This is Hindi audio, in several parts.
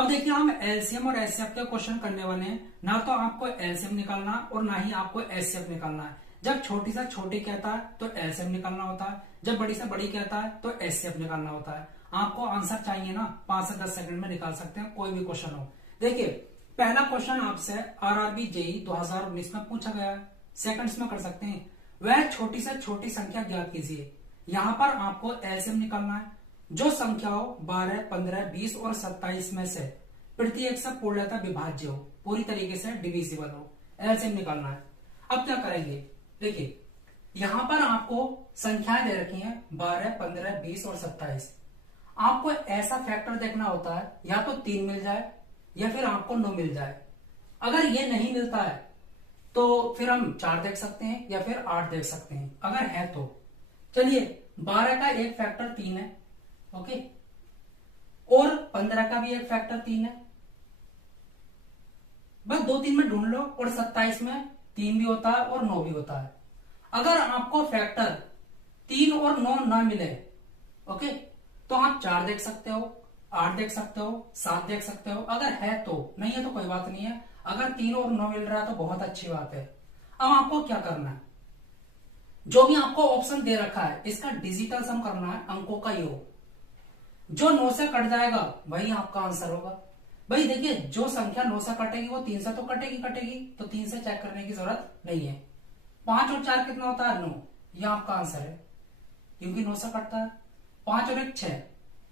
अब देखिए हम एलसीएम और एचसीएफ के क्वेश्चन करने वाले हैं। ना तो आपको एलसीएम निकालना और ना ही आपको एचसीएफ निकालना है। जब छोटी से छोटी कहता है तो एलसीएम निकालना होता है, जब बड़ी से बड़ी कहता है तो एचसीएफ निकालना होता है। आपको आंसर चाहिए ना 5 से 10 सेकंड में निकाल सकते हैं, कोई भी क्वेश्चन हो। देखिए पहला क्वेश्चन आपसे आरआरबी जेई 2019 में पूछा गया है, सेकंड्स में कर सकते हैं। वह छोटी से छोटी संख्या ज्ञात कीजिए। यहां पर आपको एलसीएम निकालना है। जो संख्याओं 12, 15, 20 और 27 में से प्रत्येक से पूर्णतः विभाज्य हो, पूरी तरीके से डिविजिबल हो, एलसीएम निकालना है। अब क्या करेंगे, देखिए यहां पर आपको संख्याएं दे रखी हैं 12, 15, 20 और 27। आपको ऐसा फैक्टर देखना होता है या तो 3 मिल जाए या फिर आपको 9 मिल जाए। अगर ये नहीं मिलता है तो फिर हम 4 देख सकते हैं या फिर 8 देख सकते हैं, अगर है तो। चलिए 12 का एक फैक्टर 3 है, ओके, और 15 का भी एक फैक्टर 3 है। बस 2 3 में ढूंढ लो, और 27 में 3 भी होता है और 9 भी होता है। अगर आपको फैक्टर 3 और 9 ना मिले, ओके, तो आप 4 देख सकते हो, 8 देख सकते हो, 7 देख सकते हो, अगर है तो। नहीं है तो कोई बात नहीं है। अगर 3 और 9 मिल रहा है तो बहुत अच्छी बात है। अब आपको क्या करना है, जो भी आपको ऑप्शन दे रखा है इसका डिजिटल सम करना है, अंकों का योग। जो 9 से कट जाएगा वही आपका आंसर होगा। भाई देखिए जो संख्या 9 से कटेगी वो 3 से तो कटेगी, तो 3 से चेक करने की जरूरत नहीं है। 5 और 4 कितना होता है, 9, ये आपका आंसर है, क्योंकि 9 से कटता है। 5 और 1 6,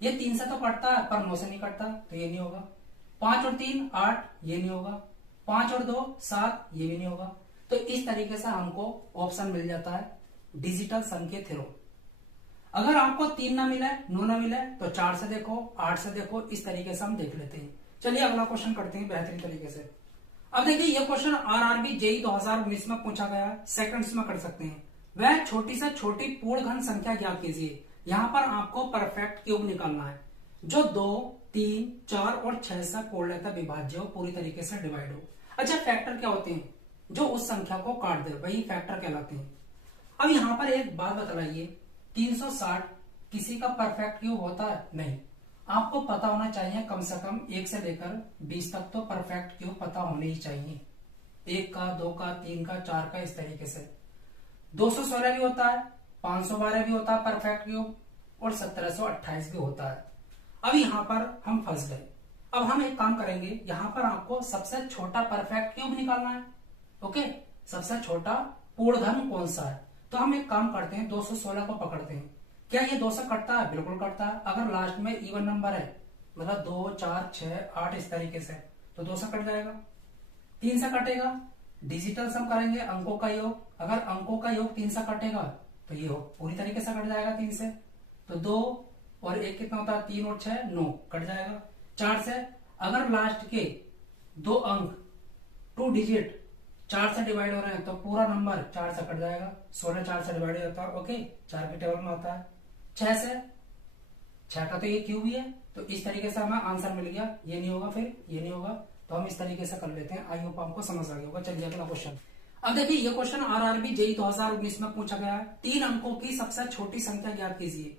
ये 3 से तो कटता है पर 9 से नहीं कटता, तो ये नहीं होगा। 5 और 3 8, ये नहीं होगा। 5 और 2 7, ये भी नहीं होगा। तो इस तरीके से हमको ऑप्शन मिल जाता है डिजिटल सम के थ्रू। अगर आपको 3 ना मिले, 9 ना मिले, तो 4 से देखो, 8 से देखो, इस तरीके से हम देख लेते हैं। चलिए अगला क्वेश्चन करते हैं बेहतरीन तरीके से। अब देखिए ये क्वेश्चन आरआरबी जेई 2019 में पूछा गया है, सेकंड्स में कर सकते हैं। वह छोटी से छोटी पूर्ण घन संख्या ज्ञात कीजिए। यहां पर आपको परफेक्ट क्यूब निकालना है, जो 2, 3, 4 और 6 से पूर्णतः विभाज्य हो, पूरी तरीके से डिवाइड हो। अच्छा फैक्टर क्या होते हैं, जो उस संख्या को काट दे, वही फैक्टर कहलाते हैं। अब यहां पर एक बात बतलाइए, 360 किसी का परफेक्ट क्यूब होता है? नहीं। आपको पता होना चाहिए कम से कम 1 से लेकर 20 तक तो परफेक्ट क्यूब पता होने ही चाहिए। 1 का, 2 का, 3 का, 4 का, इस तरीके से। 216 भी होता है, 512 भी होता है परफेक्ट क्यूब, और 1728 भी होता है। अब यहां पर हम फंस गए। अब हम एक काम करेंगे, यहां पर आपको सबसे छोटा परफेक्ट क्यूब निकालना है, ओके। सबसे छोटा पूर्ण घन कौन सा है, तो हम एक काम करते हैं, 216 को पकड़ते हैं। क्या ये 2 से कटता है? बिल्कुल कटता है। अगर लास्ट में इवन नंबर है, मतलब 2 4 6 8 इस तरीके से, तो 2 से कट जाएगा। 3 से कटेगा, डिजिटल सम करेंगे, अंकों का योग। अगर अंकों का योग 3 से कटेगा तो ये पूरी तरीके से कट जाएगा 3 से। तो 2 और 1 कितना होता है, 3 और 6 9, कट जाएगा। 4 से अगर लास्ट के 2 अंक 2 डिजिट 4 से डिवाइड हो रहे हैं तो पूरा नंबर 4 से कट जाएगा। 16 4 से डिवाइड होता है, ओके, 4 के टेबल में आता है। 6 से, 6 का तो ये क्यूब ही है, तो इस तरीके से हमें आंसर मिल गया। ये नहीं होगा, फिर ये नहीं होगा, तो हम इस तरीके से कर लेते हैं। आई होप आपको समझ आ गया होगा। चलिए अगला क्वेश्चन। अब देखिए ये क्वेश्चन आरआरबी जेई 2019 में पूछा गया है। 3 अंकों की सबसे छोटी संख्या ज्ञात कीजिए।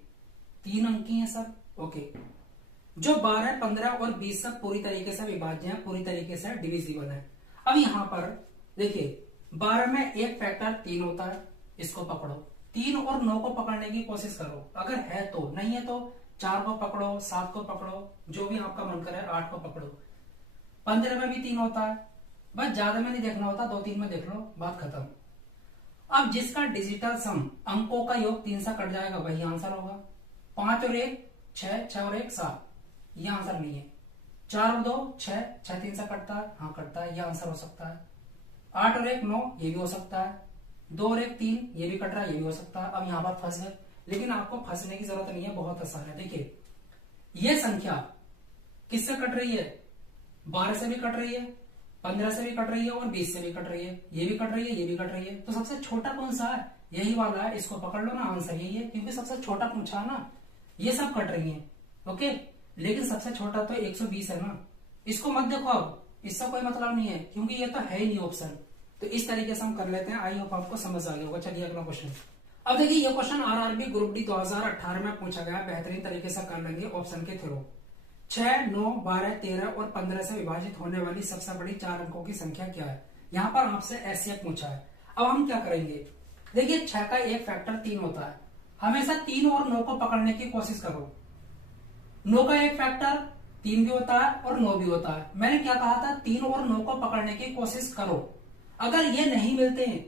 3 अंक की है सब, ओके, जो 12, 15 और 20 सब पूरी तरीके से विभाज्य है, पूरी तरीके से डिविजिबल है। अब यहां पर देखिए 12 में एक फैक्टर 3 होता है, इसको पकड़ो। 3 और 9 को पकड़ने की कोशिश करो, अगर है तो। नहीं है तो 4 को पकड़ो, 7 को पकड़ो, जो भी आपका मन करे, 8 को पकड़ो। 15 में भी 3 होता है, बस ज्यादा में नहीं देखना होता, 2 3 में देख लो, बात खत्म। अब जिसका डिजिटल सम अंकों का योग 3 से कट जाएगा वही आंसर होगा। 5 और 1 6, 6 और 1 7, यह आंसर नहीं है। 4 और 2 6, 6 3 से कटता है, हाँ कटता है, यह आंसर हो सकता है। 8 और 1 9, ये भी हो सकता है। 2 और 1 3, ये भी कट रहा है, ये भी हो सकता है। अब यहां पर फंस गए, लेकिन आपको फंसने की जरूरत नहीं है, बहुत आसान है। देखिए ये संख्या किससे कट रही है, 12 से भी कट रही है, 15 से भी कट रही है और 20 से भी कट रही है, ये भी कट रही है, ये भी कट रही है। तो सबसे छोटा कौन सा है, यही वाला है, इसको पकड़ लो ना, आंसर यही है, क्योंकि सबसे छोटा पूछा है ना। ये सब कट रही है, ओके, लेकिन सबसे छोटा तो 120 है ना, इसको मत देखो। अब इससे कोई मतलब नहीं है, क्योंकि ये तो है ही नहीं ऑप्शन। तो इस तरीके से हम कर लेते हैं। आई होप आपको समझ आ गया होगा। चलिए अगला क्वेश्चन। अब देखिए ये क्वेश्चन आरआरबी ग्रुप डी 2018 में पूछा गया, बेहतरीन तरीके से कर लेंगे ऑप्शन के थ्रू। 6, 9, 12, 13 और 15 से विभाजित होने वाली सबसे बड़ी 4 अंकों की संख्या क्या है। यहाँ पर आपसे एचसीएफ पूछा है। अब हम क्या करेंगे, देखिए 6 का एक फैक्टर 3 होता है। हमेशा 3 और 9 को पकड़ने की कोशिश करो। 9 का एक फैक्टर 3 भी होता है और 9 भी होता है। मैंने क्या कहा था, 3 और 9 को पकड़ने की कोशिश करो। अगर ये नहीं मिलते हैं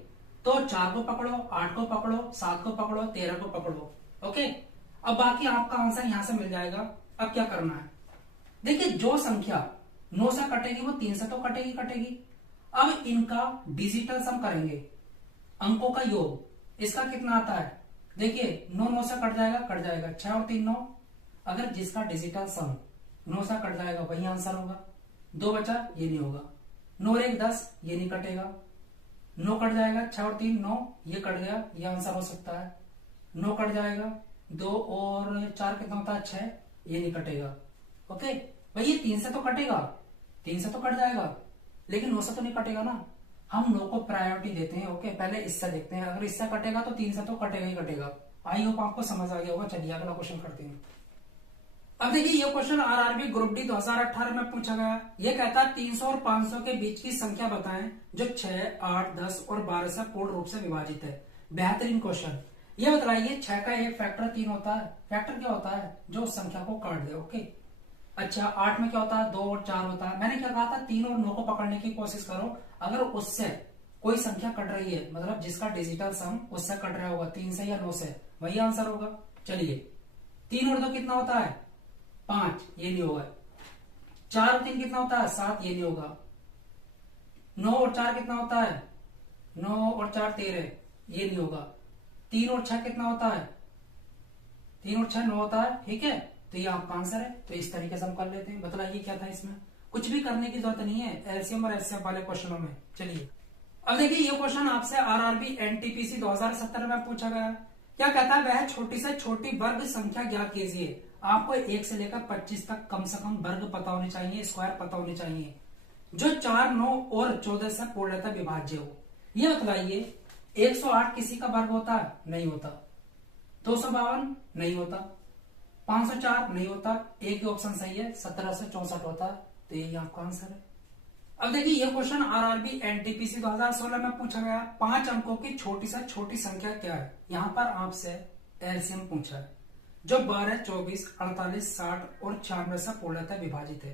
तो 4 को पकड़ो, 8 को पकड़ो, 7 को पकड़ो, 13 को पकड़ो। ओके, अब बाकी आपका आंसर यहां से मिल जाएगा। अब क्या करना है, देखिए जो संख्या 9 से कटेगी वो 3 से तो कटेगी। अब इनका डिजिटल सम करेंगे, अंकों का योग। इसका कितना आता है, देखिए 9 9 से कट जाएगा 6 और 3 9। अगर जिसका डिजिटल सम 9 से कट जाएगा वही आंसर होगा। 2 बचा, ये नहीं होगा। 9 और 1 10, ये नहीं कटेगा। 9 कट जाएगा, 6 और 3 9, ये कट गया, ये आंसर हो सकता है। 9 कट जाएगा, 2 और 4 कितना होता है 6, ये नहीं कटेगा। ओके भाई, ये 3 से तो कटेगा, 3 से तो कट जाएगा, लेकिन 9 से तो नहीं कटेगा ना। हम 9 को प्रायोरिटी देते हैं। ओके, पहले इससे देखते हैं, अगर इससे कटेगा तो 3 से तो कटेगा ही कटेगा। आई होप आपको समझ आ गया होगा। चलिए अगला क्वेश्चन करते हैं। अब देखिए ये क्वेश्चन आरआरबी ग्रुप डी 2018 में पूछा गया। ये कहता है 300 और 500 के बीच की संख्या बताएं जो 6, 8, 10 और 12 से पूर्ण रूप से विभाजित है। बेहतरीन क्वेश्चन। ये बताइए 6 का एक फैक्टर 3 होता है। फैक्टर क्या होता है, जो उस संख्या को काट दे। ओके, अच्छा 8 में क्या होता है, 2 और 4 होता है। मैंने क्या कहा था, 3 और 9 को पकड़ने की कोशिश करो। अगर उससे कोई संख्या कट रही है, मतलब जिसका डिजिटल सम उससे कट रहा होगा, 3 से या 9 से, वही आंसर होगा। चलिए 3 और 2 कितना होता है 5, ये नहीं होगा। 4 और 3 कितना होता है 7, ये नहीं होगा। 9 और 4 कितना होता है 9 और 4 13, ये नहीं होगा। 3 और 6 कितना होता है 3 और 6 9 होता है। ठीक है, तो ये आपका आंसर है। तो इस तरीके से हम कर लेते हैं। बतलाइए क्या था इसमें, कुछ भी करने की जरूरत नहीं है एलसीएम और एचसीएफ वाले क्वेश्चनों में। चलिए अब देखिए ये क्वेश्चन आपसे आरआरबी एनटीपीसी 2017 में पूछा गया। क्या कहता है, वह छोटी से छोटी वर्ग संख्या ज्ञात कीजिए। आपको 1 से लेकर 25 तक कम से कम वर्ग पता होने चाहिए, स्क्वायर पता होने चाहिए, जो 4, 9 और 14 से पूर्णतः विभाज्य हो। ये बतलाइए 108 किसी का वर्ग होता है, नहीं होता। 252 नहीं होता। 504 नहीं होता। एक ही ऑप्शन सही है, 17 से 64 होता है। तो यही आपका आंसर है। अब देखिए ये क्वेश्चन आरआरबी एनटीपीसी 2016 में पूछा गया। 5 अंकों की छोटी से छोटी संख्या क्या है। यहां पर आपसे एलसीएम पूछा है, जो 12, 24, 48, 60 और 96 से पूर्णतः विभाजित है,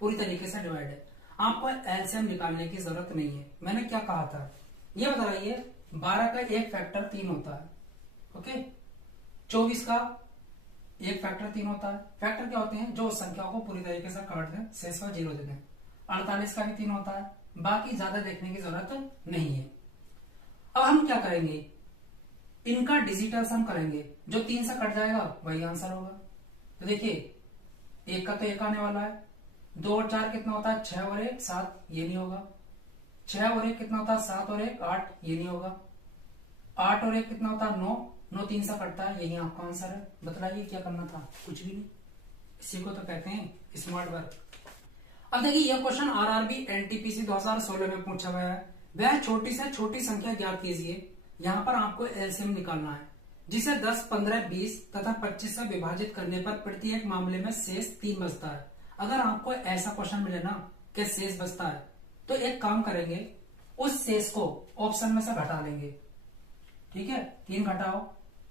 पूरी तरीके से डिवाइड है। आपको एलसीएम निकालने की जरूरत नहीं है। मैंने क्या कहा था, ये बताइए 12 का एक फैक्टर 3 होता है। ओके, 24 का एक फैक्टर 3 होता है। फैक्टर क्या होते हैं, जो संख्या को पूरी तरीके से काट दें, शेष का 0 दे दें। 48 का भी 3 होता है। बाकी ज्यादा देखने की जरूरत नहीं है। अब हम क्या करेंगे, इनका डिजिटल सम करेंगे। जो 3 से कट जाएगा वही आंसर होगा। तो देखिए 1 का तो 1 आने वाला है। 2 और 4 कितना होता है 6 और 1 7, ये नहीं होगा। 6 और 1 कितना होता है 7 और 1 8, ये नहीं होगा। 8 और 1 कितना होता है 9, 9 3 से कटता है, यही आपका आंसर है। बतलाइए क्या करना था, कुछ भी नहीं। इसी को तो कहते हैं स्मार्ट वर्क। अब देखिए यह क्वेश्चन आरआरबी एनटीपीसी 2016 में पूछा गया है। वह छोटी से छोटी संख्या ज्ञात कीजिए। यहाँ पर आपको एलसीएम निकालना है, जिसे 10, 15, 20 तथा 25 से विभाजित करने पर प्रत्येक मामले में शेष 3 बचता है। अगर आपको ऐसा क्वेश्चन मिले ना कि शेष बचता है, तो एक काम करेंगे, उस शेष को ऑप्शन में से घटा लेंगे। ठीक है, 3 घटाओ,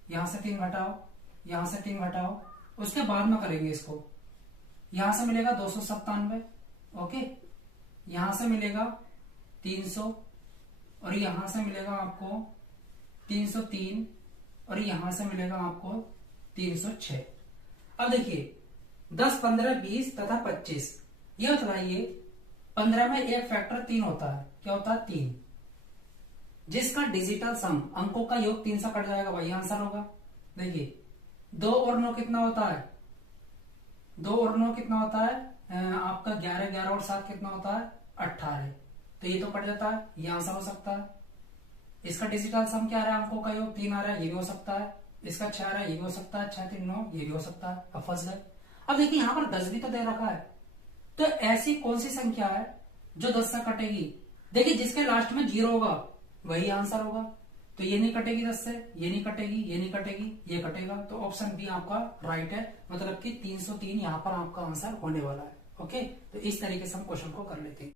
यहां से 3 घटाओ, यहां से 3 घटाओ, उसके बाद में करेंगे इसको। यहां से मिलेगा 297, ओके, यहां से मिलेगा 300 और यहां से मिलेगा आपको 303 और यहां से मिलेगा आपको 306। अब देखिए 10, 15, 20 तथा 25, ये बताइए 15 में एक फैक्टर 3 होता है। क्या होता है 3, जिसका डिजिटल सम अंकों का योग 3 से कट जाएगा, वही आंसर होगा। देखिए 2 और 9 कितना होता है 2 और 9 कितना होता है आपका 11, 11 और 7 कितना होता है 18। तो ये तो कट जाता है, ये आंसर हो सकता है। इसका डिजिटल सम क्या आ रहा है, अंकों का योग 3 आ रहा है, ये भी हो सकता है। इसका 6 आ रहा है, ये भी हो सकता है। 6, 3, 9, ये भी हो सकता है। अब फंस गए। अब देखिए यहाँ पर 10 भी तो दे रखा है, तो ऐसी कौन सी संख्या है जो 10 से कटेगी। देखिए जिसके लास्ट में 0 होगा वही आंसर होगा। तो ये नहीं कटेगी 10 से, ये नहीं कटेगी, ये नहीं कटेगी, ये कटेगा, तो ऑप्शन बी आपका राइट है। मतलब कि 303 यहाँ पर आपका आंसर होने वाला है। ओके, तो इस तरीके से हम क्वेश्चन को कर लेते हैं।